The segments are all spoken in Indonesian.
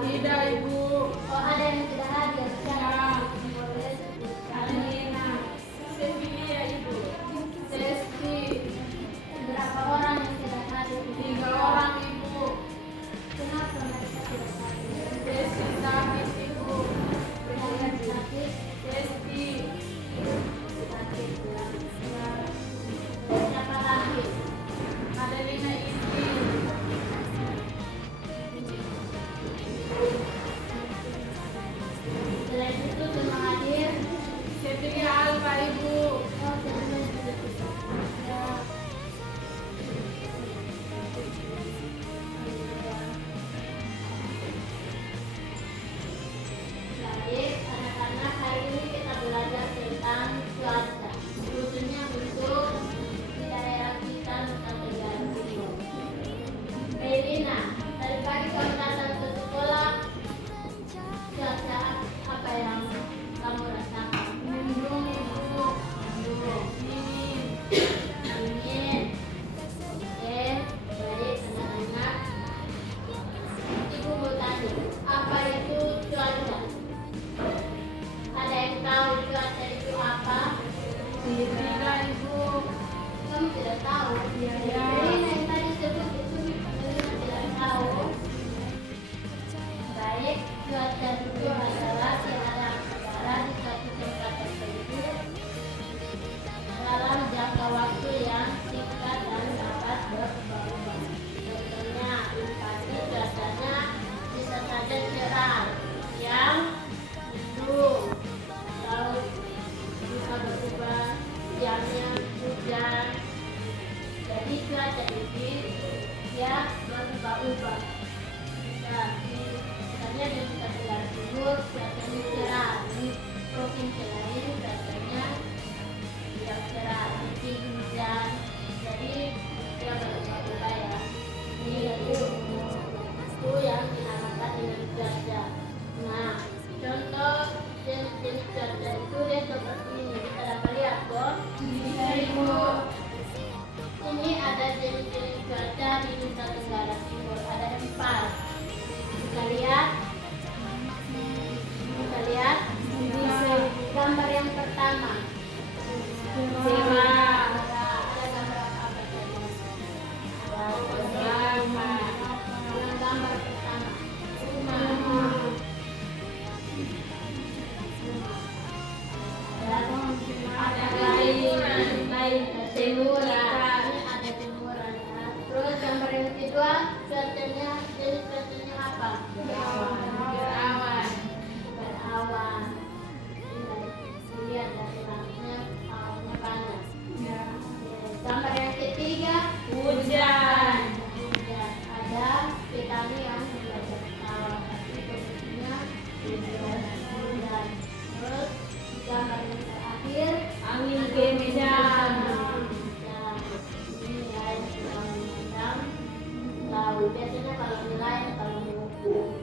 Tidak, Ibu. Oh, ada yang tidak hadir. Ya. Boleh sebutkan. Alina. Cecilia, Ibu. Sesti. Berapa orang yang tidak hadir? 3 orang, Ibu. Kenapa mereka tidak hadir? Sesti sakit, Ibu. Kalian sakit? Sesti. Sakit ya. Siapa lagi? Adelina Indi. Selain itu semua hadir. Cecilia Alfa, Ibu. Oh, sebelum itu. Ya. Baik, anak-anak, hari ini kita belajar tentang cuaca, khususnya untuk di daerah kita Nusa Tenggara Timur. Melina, tadi pagi kamu datang ke sekolah, cuaca apa yang kamu rasakan? Mendung, Ibu. Mendung, Dingin. dingin. Oke, baik anak-anak. Ibu mau tanya, apa itu cuaca? Ada yang tahu cuaca itu apa? Tidak, Ibu. Kamu tidak tahu? Iya, ya. Melina yang tadi sebut itu Melina tidak tahu. Baik, cuaca itu adalah keadaan udara di suatu tempat tertentu dalam jangka waktu yang singkat dan dapat berubah-ubah. Contohnya, pagi cuacanya bisa saja cerah, siang mendung, atau bisa berubah siangnya hujan. Jadi cuaca ini dia berubah-ubah. Misalnya di Nusa Tenggara Timur cuacanya cerah, di provinsi lain cuacanya tidak cerah, nanti hujan. Jadi dia berubah-ubah ya. Ini itu yang dinamakan dengan cuaca. Nah, contoh jenis cuaca itu dia seperti ini. Kita dapat lihat kok. Bisa, Ibu. Ini ada jenis-jenis cuaca di Nusa Tenggara Timur. Ada 4. Bisa lihat? Bisa lihat? Bisa. Gambar yang pertama. Cerah. Ada gambar apa tadi? Sama. Yang gambar pertama. Rumah. Ada lain. timuran. Ada timuran ya. Terus gambar yang kedua, cuacanya jenis cuacanya apa? Berawan. Berawan. Dilihat dari langitnya awannya banyak. Ya. Gambar yang ketiga, Hujan. hujan. Ada petani yang belajar awan, tapi kondisinya hujan. Terus gambar yang terakhir, Angin kencang. ini nelayan sedang memandang laut. Biasanya kalau nelayan kalau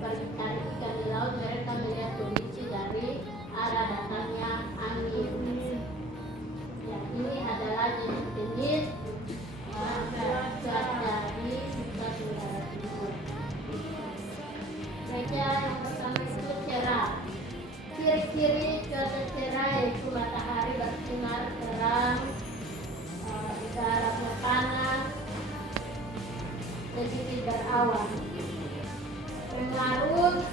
pergi cari ikan di laut, mereka melihat kondisi dari arah datangnya angin. Ya, ini adalah jenis-jenis cuaca di Nusa Tenggara Timur. Cuaca yang pertama itu cerah. Ciri-ciri cuaca cerah yaitu matahari bersinar terang, udaranya panas, sedikit berawan. Pengaruh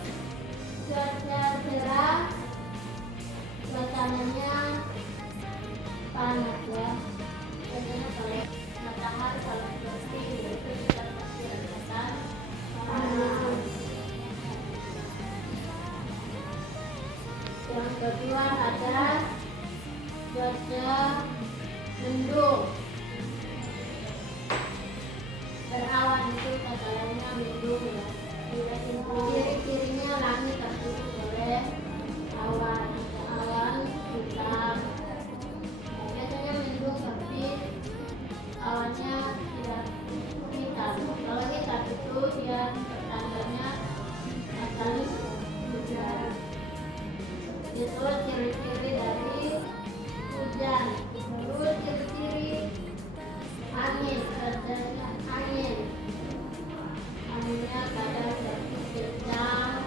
cuaca cerah, suasananya panas ya. Biasanya kalau matahari kalau seperti itu kita pasti rasakan panas. Yang kedua ada cuaca mendung. Berawan itu kata lainnya mendung ya. Ciri-cirinya langit tertutup oleh awan, awan hitam. Biasanya mendung tapi awannya tidak hitam. Kalau hitam itu dia pertandanya akan hujan. Itu ciri-ciri dari hujan. Terus ciri-ciri angin, cuacanya angin. Anginnya kadang kencang,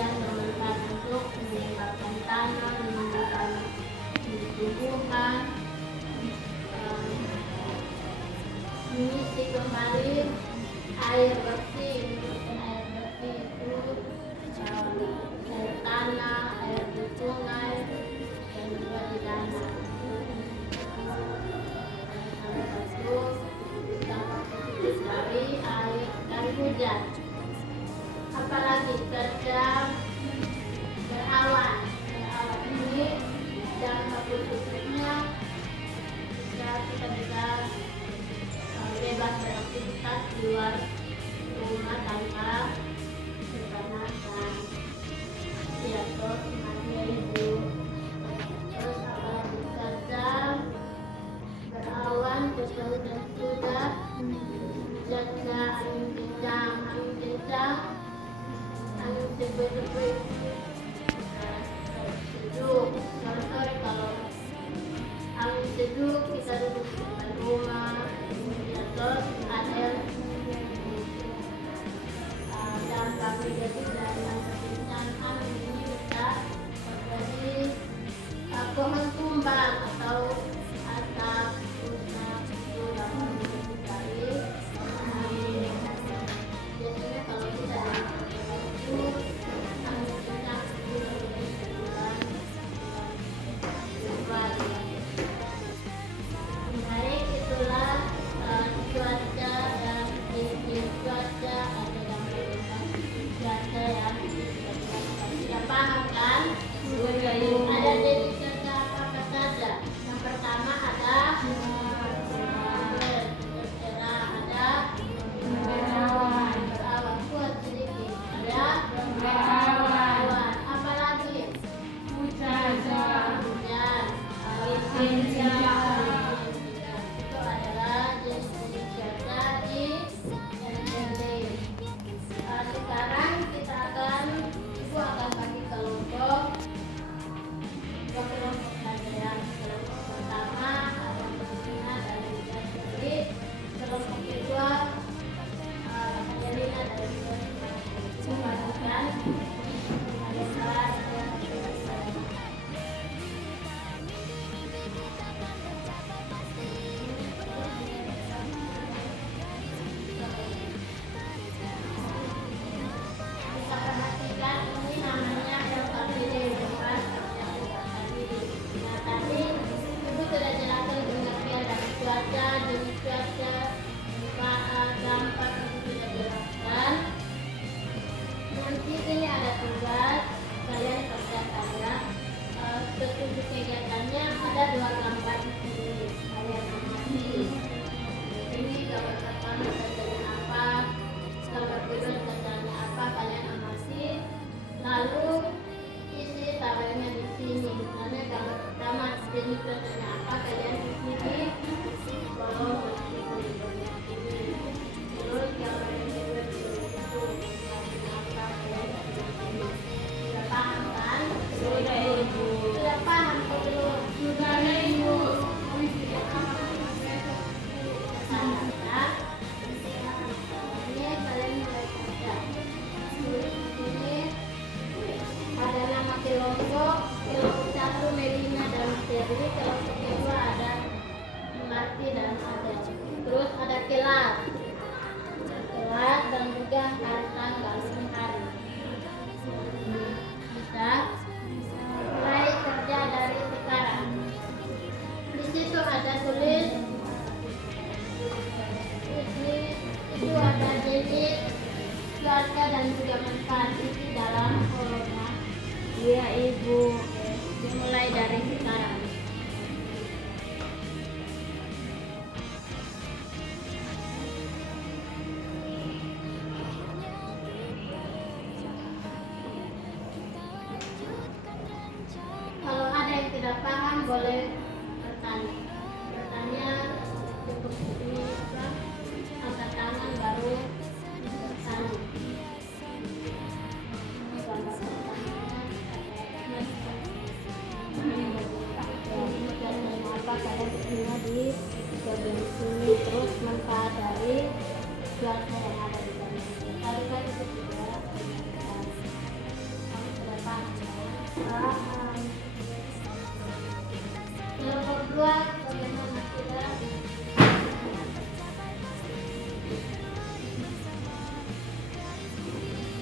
kemudian bermanfaat untuk meningkatkan tanah, menumbuhkan tumbuhan, mengisi kembali air bersih, menurunkan air bersih itu air tanah, air di sungai, dan juga di danau. Itu dampak positif dari air dari hujan. Apalagi cuaca berawan. Berawan ini dampak positifnya kita bisa bebas beraktivitas di luar rumah tanpa kepanasan. Ya, terus makanya itu. Terus apalagi cuaca berawan, betul dan sudah cuaca angin kencang, angin terbit, sejuk. Sore kalau angin sejuk kita duduk di depan rumah. Terus ada dampak negatif dari kencang angin ini bisa terjadi pohon tumbang atau atap rusak itu dampak negatif dari angin. Biasanya kalau kita itu angin kencang itu bulan baik, itulah cuaca dan iklim cuaca ada dampak cuaca yang tidak paham kan? Ada jenis cuaca apa saja? Yang pertama ada cerah, ada berawan, kuat sedikit, ada berawan, apalagi hujan, angin kencang. Itu adalah jenis-jenis cuaca di NTB. Sekarang ibu akan bagi kelompok pelajaran. Kelompok pertama ada Melina dari Bukit, kelompok kedua Melina dari Bukit. Pastikan ada kelas bisa perhatikan ini namanya LKPD, lepas tadi. Nah, tadi ibu sudah jelaskan pengertian dari cuaca, jenis cuaca, dampak itu sudah jelaskan. Nanti ini ada tugas kalian kerjakan ya. Petunjuk kegiatannya ada 2 gambar di sini. Kalian amati. Ini gambar pertama kerjanya apa, gambar kedua kerjanya apa, kalian amati. Lalu isi tabelnya di sini. Misalnya gambar pertama jenis cuacanya apa, kalian isi di kolom bersih. Terus gambar yang kedua itu apa, kalian isi di sini. Sudah paham kan? Sudah, Ibu. Sudah paham belum? Sudah, Ibu. Ini kalian mulai kerja. Ini ada nama kelompok 1 Melina dan Sherly, kelompok kedua ada Marti dan Adel. Terus ada kelas dan juga hari tanggal ini hari. Bisa mulai kerja dari sekarang. Di situ ada tulis itu ada jenis cuaca dan juga manfaat isi dalam kolomnya. Iya, Ibu. Dimulai dari sekarang. Kalau ada yang tidak paham boleh bertanya. Bertanya cukup ini angkat tangan baru bertanya. Ini gambar pertama. Paham. Kelompok dua, bagaimana tidak?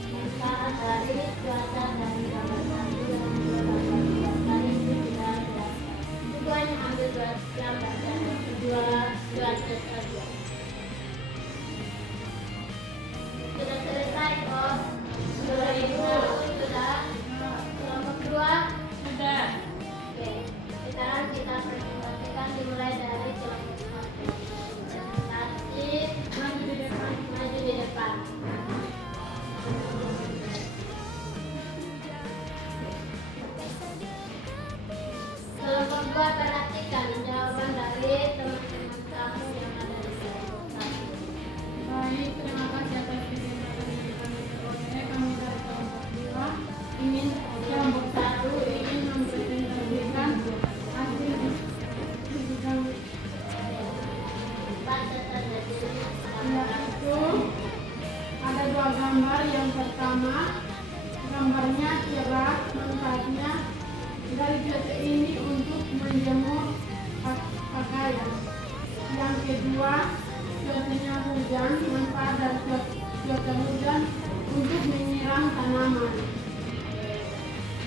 Manfaat dari cuaca dan gambar satu yang beberapa kali itu tidak ada. Itu hanya ambil dua gambar dan kedua cuaca saja. Sudah selesai kok. Sudah itu sudah. Kelompok dua. Sudah. Oke, sekarang kita presentasikan dimulai dari kelompok satu. Presentasi Maju di depan. maju di depan. Kelompok dua, perhatikan jawaban dari teman-teman kamu yang ada di kelompok satu. Baik, terima kasih atas kesempatan yang kami peroleh. Kami dari kelompok 2 ingin kelompok 1 ingin mempresentasikan hasil bidang Baca saja dulu. yaitu ada dua gambar. Yang pertama gambarnya cerah, manfaatnya dari cuaca ini untuk menjemur pakaian. Yang kedua cuacanya hujan, manfaat dari cuaca hujan untuk menyiram tanaman.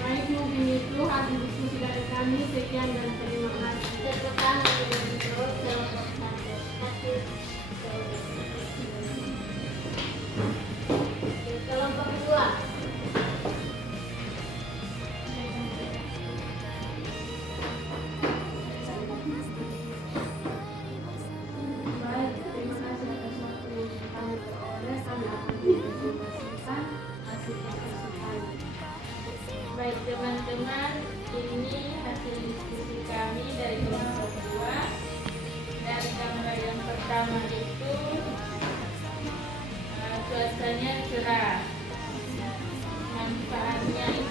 Baik, mungkin itu hasil diskusi dari kami. Sekian dan terima kasih. Tepuk tangan untuk kelompok satu. Kasih. Kelompok dua. Baik, terima kasih atas waktu yang kami peroleh. Kami akan mempresentasikan hasil diskusi kami. Baik teman-teman, ini hasil diskusi kami dari kelompok 2. Dari gambar yang pertama itu cuacanya cerah, manfaatnya itu